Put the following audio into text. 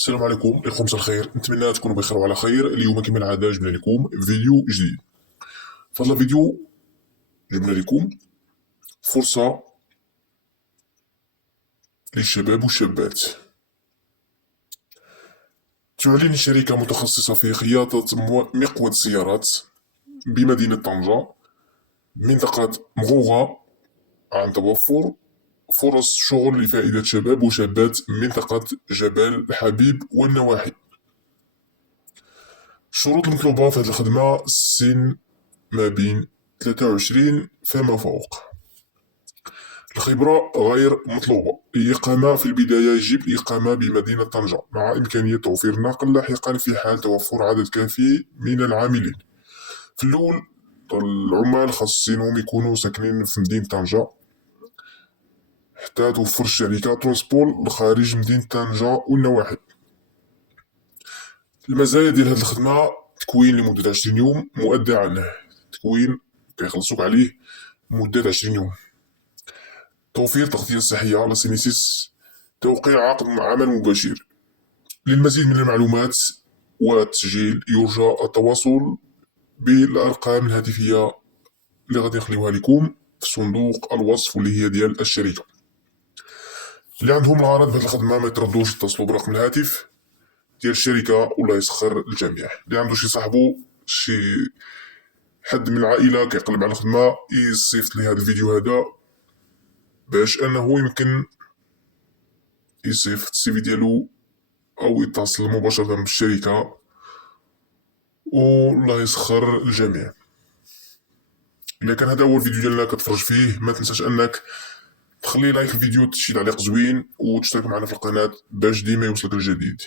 السلام عليكم الاخوه، مساء الخير. نتمنى تكونوا بخير وعلى خير. اليوم كما العاده جبنا لكم فيديو جديد. في هذا الفيديو جبنا لكم فرصه للشباب والشابات. تعلن شركه متخصصه في خياطه مقود السيارات بمدينه طنجه منطقه مغوغه عن توفر فرص شغل لفائده شباب وشابات منطقه جبل الحبيب والنواحي. الشروط المطلوبه في هذه الخدمه: السن ما بين 23 فما فوق. الخبرة غير مطلوبة. الإقامة في البداية يجب الإقامة بمدينة طنجة مع إمكانية توفير النقل لاحقا في حال توفر عدد كافي من العاملين. في الأول العمال خاصينهم يكونوا ساكنين في مدينة طنجة حتى توفر الشركة ترونسبول لخارج مدينة طنجة والنواحي. المزايا ديال هذه الخدمة: تكوين لمدة 20 يوم مؤدى عنه. تكوين كيخلصوك عليه مدة 20 يوم. توفير تغطية صحية لا سينيسيس. توقيع عقد مع عمل مباشر. للمزيد من المعلومات والتسجيل يرجى التواصل بالأرقام الهاتفية اللي غادي نخليوها لكم في صندوق الوصف واللي هي ديال الشركة. اللي عندهم الغرض بهذه الخدمة ما يتردوش يتصلوا برقم الهاتف ديال الشركة والله يسخر الجميع. اللي عنده شي صاحبو شي حد من العائلة كيقلب على الخدمة يصيفط لي هذا الفيديو هذا باش انه يمكن يصيفط السيفي ديالو او يتصل مباشرة بالشركة والله يسخر الجميع. الا كان هذا هو الفيديو ديالنا كتفرج فيه ما تنساش انك تخلي لايك الفيديو، تشي تعليق زوين وتشترك معنا في القناة باش ديما يوصلك الجديد.